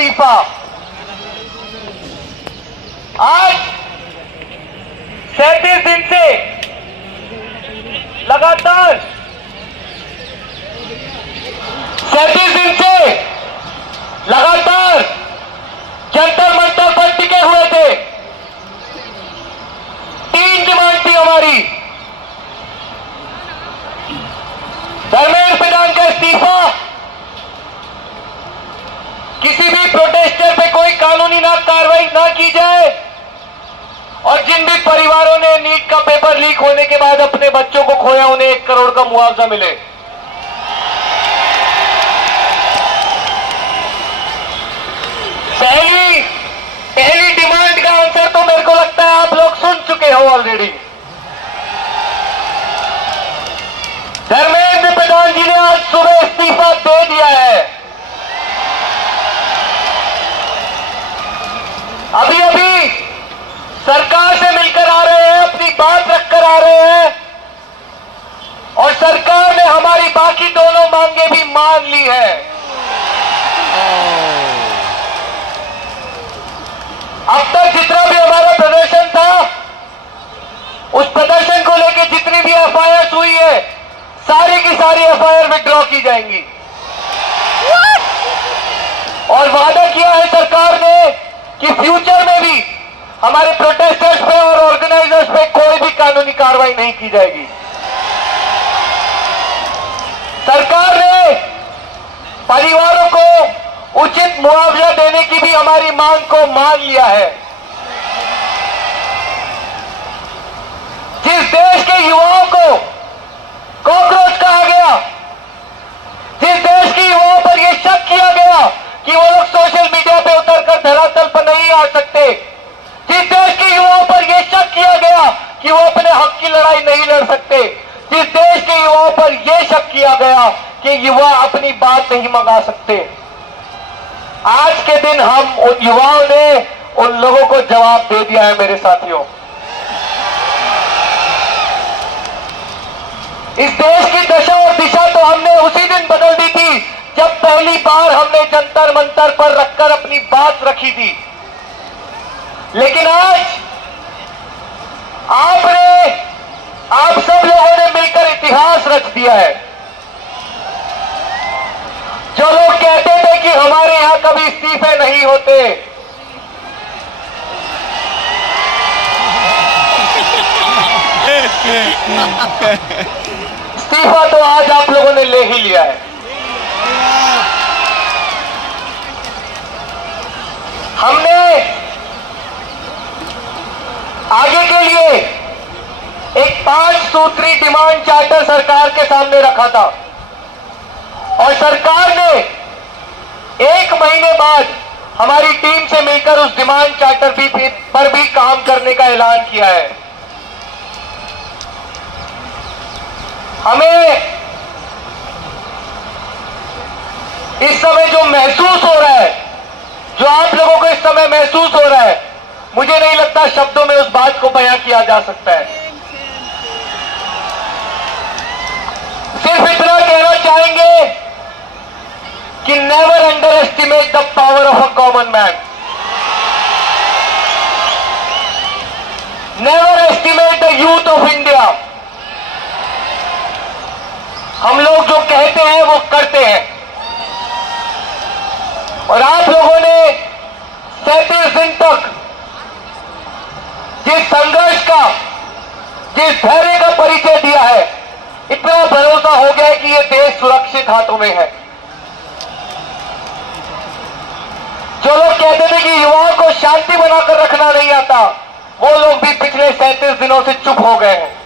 इस्तीफा। आज 37 दिन से लगातार 37 दिन से लगातार जंतर मंतर पर टिके हुए थे। 3 डिमांड थी हमारी। धर्मेंद्र प्रधान का इस्तीफा, किसी भी प्रोटेस्टर पे कोई कानूनी कार्रवाई ना की जाए और जिन भी परिवारों ने नीट का पेपर लीक होने के बाद अपने बच्चों को खोया उन्हें 1 करोड़ का मुआवजा मिले। पहली डिमांड का आंसर तो मेरे को लगता है आप लोग सुन चुके हो ऑलरेडी। धर्मेंद्र प्रधान जी ने आज सुबह इस्तीफा दे दिया है। अभी अभी सरकार से मिलकर आ रहे हैं, अपनी बात रखकर आ रहे हैं और सरकार ने हमारी बाकी दोनों मांगे भी मान ली है। अब तक जितना भी हमारा प्रदर्शन था, उस प्रदर्शन को लेकर जितनी भी एफआईआर हुई है, सारी की सारी एफआईआर विड्रॉ की जाएंगी। और वादा किया है सरकार ने कि फ्यूचर में भी हमारे प्रोटेस्टर्स पे और ऑर्गेनाइजर्स पे कोई भी कानूनी कार्रवाई नहीं की जाएगी। सरकार ने परिवारों को उचित मुआवजा देने की भी हमारी मांग को मान लिया है। जिस देश के युवाओं को कॉकरोच कहा गया, जिस देश के युवाओं पर यह शक किया गया कि वो लोग सोशल मीडिया पे उतरकर धरातल पर नहीं आ सकते, जिस देश के युवाओं पर यह शक किया गया कि वो अपने हक की लड़ाई नहीं लड़ सकते, जिस देश के युवाओं पर यह शक किया गया कि युवा अपनी बात नहीं मंगा सकते, आज के दिन हम उन युवाओं ने उन लोगों को जवाब दे दिया है। मेरे साथियों, इस देश की दशा और दिशा तो हमने उसी दिन बदल दी थी जब पहली बार हमने जंतर मंतर पर रखकर अपनी बात रखी थी। लेकिन आज आप सब लोगों ने मिलकर इतिहास रच दिया है। जो लोग कहते थे कि हमारे यहां कभी इस्तीफे नहीं होते, इस्तीफा तो आज आप लोगों ने ले ही लिया है। हमने आगे के लिए एक 5 सूत्री डिमांड चार्टर सरकार के सामने रखा था और सरकार ने 1 महीने बाद हमारी टीम से मिलकर उस डिमांड चार्टर पर भी काम करने का ऐलान किया है। हमें इस समय जो महसूस हो रहा है, जो आप लोगों को इस समय महसूस हो रहा है, मुझे नहीं लगता शब्दों में उस बात को बयां किया जा सकता है। सिर्फ इतना कहना चाहेंगे कि never under estimate the power of a common man, never estimate the youth of India. हम लोग जो कहते हैं वो करते हैं और आप लोगों ने 37 दिन तक जिस संघर्ष का, जिस धैर्य का परिचय दिया है, इतना भरोसा हो गया है कि ये देश सुरक्षित हाथों में है। जो लोग कहते थे कि युवाओं को शांति बनाकर रखना नहीं आता, वो लोग भी पिछले 37 दिनों से चुप हो गए हैं।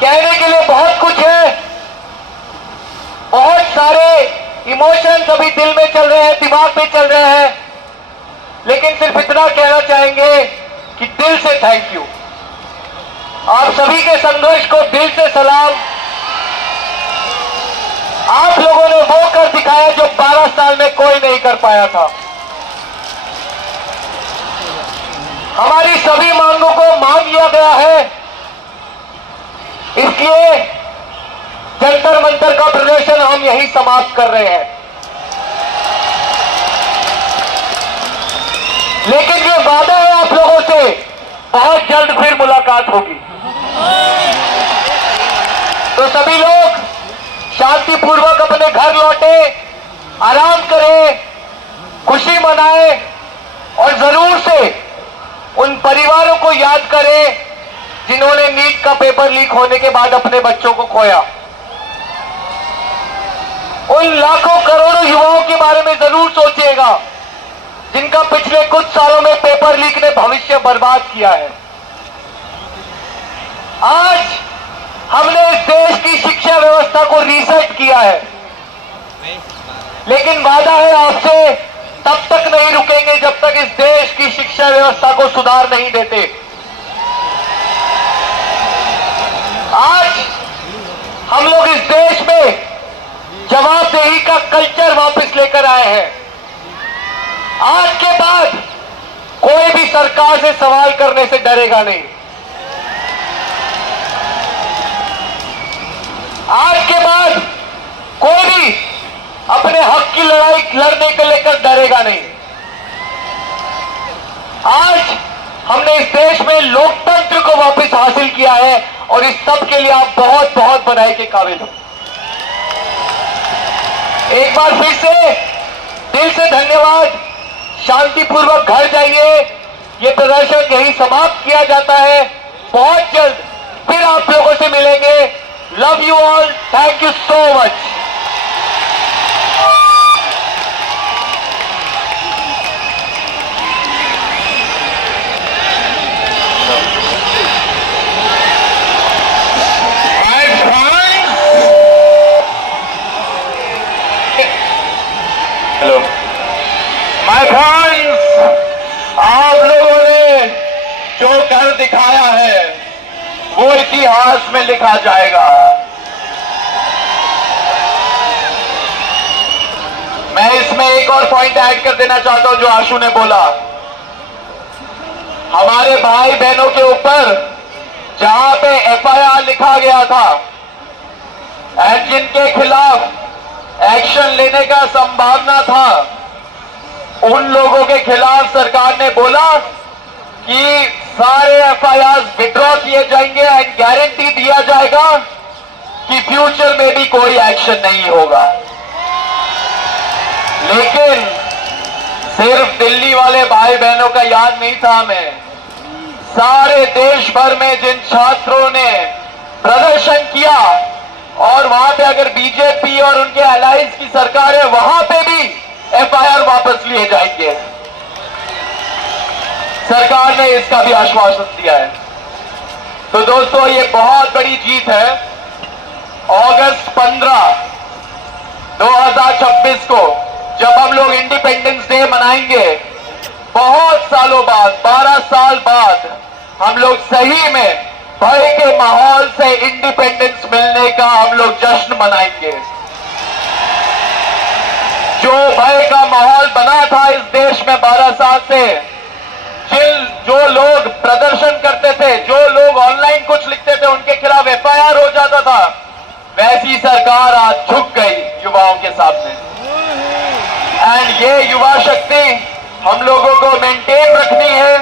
कहने के लिए बहुत कुछ है, बहुत सारे इमोशंस अभी दिल में चल रहे हैं, दिमाग में चल रहे हैं, लेकिन सिर्फ इतना कहना चाहेंगे कि दिल से थैंक यू। आप सभी के संघर्ष को दिल से सलाम। आप लोगों ने वो कर दिखाया जो 12 साल में कोई नहीं कर पाया था। हमारी सभी मांगों को मान लिया गया है, इसलिए जंतर मंतर का प्रदर्शन हम यही समाप्त कर रहे हैं। लेकिन ये वादा है आप लोगों से, बहुत जल्द फिर मुलाकात होगी। तो सभी लोग शांतिपूर्वक अपने घर लौटे, आराम करें, खुशी मनाएं और जरूर से उन परिवारों को याद करें जिन्होंने नीट का पेपर लीक होने के बाद अपने बच्चों को खोया। उन लाखों करोड़ों युवाओं के बारे में जरूर सोचिएगा जिनका पिछले कुछ सालों में पेपर लीक ने भविष्य बर्बाद किया है। आज हमने इस देश की शिक्षा व्यवस्था को रीसेट किया है, लेकिन वादा है आपसे, तब तक नहीं रुकेंगे जब तक इस देश की शिक्षा व्यवस्था को सुधार नहीं देते। आज हम लोग इस देश में जवाबदेही का कल्चर वापस लेकर आए हैं। आज के बाद कोई भी सरकार से सवाल करने से डरेगा नहीं। आज के बाद कोई भी अपने हक की लड़ाई लड़ने को लेकर डरेगा नहीं। आज हमने इस देश में लोकतंत्र को वापस हासिल किया है और इस सब के लिए आप बहुत बहुत बधाई के काबिल हो। एक बार फिर से दिल से धन्यवाद। शांतिपूर्वक घर जाइए। ये प्रदर्शन यही समाप्त किया जाता है। बहुत जल्द फिर आप लोगों से मिलेंगे। Love you all, thank you so much. Hello my friends, आप लोगों ने जो कर दिखाया है वो इतिहास में लिखा जाएगा। मैं इसमें एक और पॉइंट ऐड कर देना चाहता हूं जो आशु ने बोला। हमारे भाई बहनों के ऊपर जहां पे एफआईआर लिखा गया था एंड जिनके खिलाफ एक्शन लेने का संभावना था, उन लोगों के खिलाफ सरकार ने बोला कि सारे एफआईआर विड्रॉ किए जाएंगे एंड गारंटी दिया जाएगा कि फ्यूचर में भी कोई एक्शन नहीं होगा। लेकिन सिर्फ दिल्ली वाले भाई बहनों का याद नहीं था हमें। सारे देश भर में जिन छात्रों ने प्रदर्शन किया और वहां पे अगर बीजेपी और उनके अलायंस की सरकार है, वहां पे भी एफआईआर वापस लिए जाएंगे। सरकार ने इसका भी आश्वासन दिया है। तो दोस्तों, ये बहुत बड़ी जीत है। अगस्त 15, 2026 को जब हम लोग इंडिपेंडेंस डे मनाएंगे, बहुत सालों बाद, 12 साल बाद, हम लोग सही में भय के माहौल से इंडिपेंडेंस मिलने का हम लोग जश्न मनाएंगे। जो भय का माहौल बना था इस देश में 12 साल से, जो लोग प्रदर्शन करते थे, जो लोग ऑनलाइन कुछ लिखते थे, उनके खिलाफ एफआईआर हो जाता था, वैसी सरकार आज झुक गई युवाओं के सामने। एंड ये युवा शक्ति हम लोगों को मेंटेन रखनी है।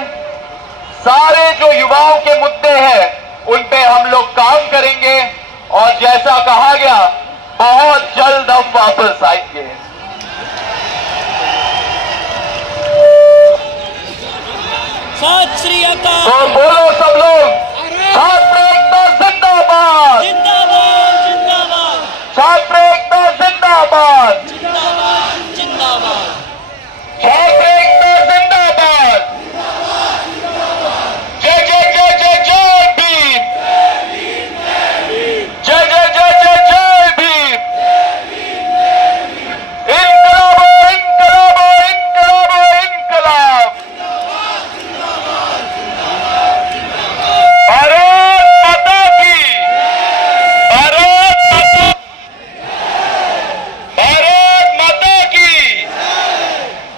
सारे जो युवाओं के मुद्दे हैं उन पे हम लोग काम करेंगे और जैसा कहा गया, बहुत जल्द हम वापस आएंगे। सत श्री अकाल। तो बोलो सब लोग, छात्र एकता जिंदाबाद, जिंदाबाद जिंदाबाद, छात्र एकता जिंदाबाद, जिंदाबाद जिंदाबाद, छात्र एकता जिंदाबाद। जय जय जय जय जय भीम, जय जय जय जय जय भीम। इनकलाब इनकलाब इनकलाब इनकलाब। भारत माता की, भारत माता, भारत माता की।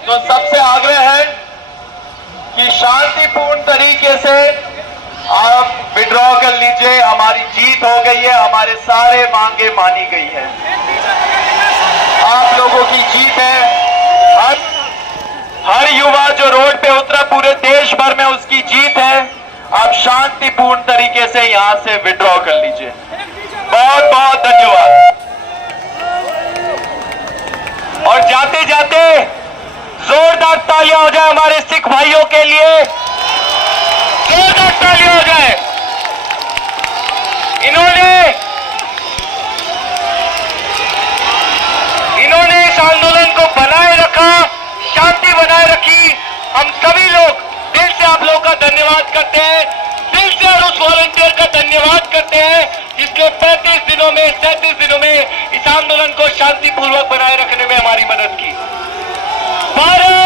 तो सबसे आग्रह है कि शांतिपूर्ण तरीके से आप विड्रॉ कर लीजिए। हमारी जीत हो गई है, हमारे सारे मांगे मानी गई है। आप लोगों की जीत है। हर युवा जो रोड पे उतरा पूरे देश भर में उसकी जीत है। आप शांतिपूर्ण तरीके से यहां से विड्रॉ कर लीजिए। बहुत बहुत धन्यवाद। और जाते जाते जोरदार तालियां हो जाए हमारे सिख भाइयों के लिए, जोरदार तालियां हो जाए। इन्होंने इस आंदोलन को बनाए रखा, शांति बनाए रखी। हम सभी लोग दिल से आप लोगों का धन्यवाद करते हैं, दिल से और उस वॉलंटियर का धन्यवाद करते हैं जिसने 35 दिनों में 37 दिनों में इस आंदोलन को शांतिपूर्वक बनाए रखने में हमारी मदद की। भारत